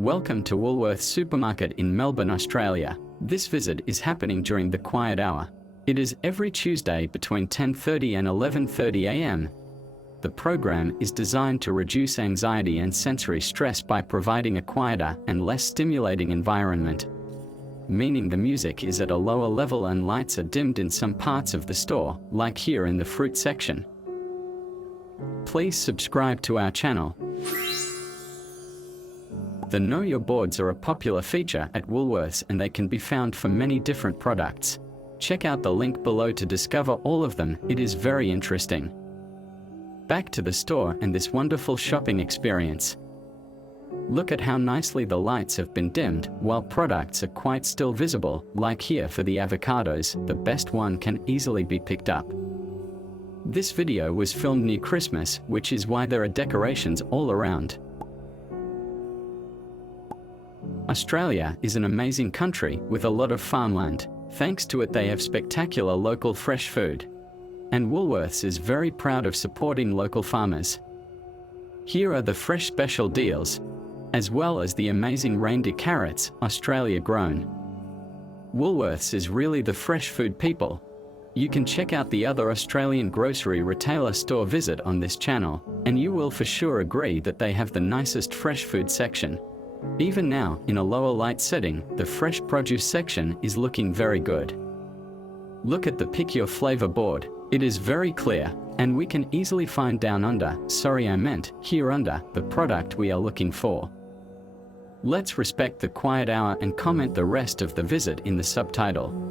Welcome to Woolworths Supermarket in Melbourne, Australia. This visit is happening during the quiet hour. It is every Tuesday between 10:30 and 11:30 a.m. The program is designed to reduce anxiety and sensory stress by providing a quieter and less stimulating environment, meaning the music is at a lower level and lights are dimmed in some parts of the store, like here in the fruit section. Please subscribe to our channel. The Know Your boards are a popular feature at Woolworths and they can be found for many different products. Check out the link below to discover all of them, it is very interesting. Back to the store and this wonderful shopping experience. Look at how nicely the lights have been dimmed, while products are quite still visible, like here for the avocados, the best one can easily be picked up. This video was filmed near Christmas, which is why there are decorations all around. Australia is an amazing country with a lot of farmland. Thanks to it they have spectacular local fresh food. And Woolworths is very proud of supporting local farmers. Here are the fresh special deals, as well as the amazing reindeer carrots, Australia grown. Woolworths is really the fresh food people. You can check out the other Australian grocery retailer store visit on this channel, and you will for sure agree that they have the nicest fresh food section. Even now, in a lower light setting, the fresh produce section is looking very good. Look at the Pick Your Flavor board. It is very clear, and we can easily find down under, here under, the product we are looking for. Let's respect the quiet hour and comment the rest of the visit in the subtitle.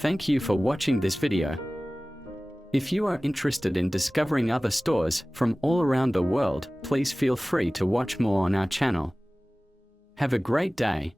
Thank you for watching this video. If you are interested in discovering other stores from all around the world, please feel free to watch more on our channel. Have a great day.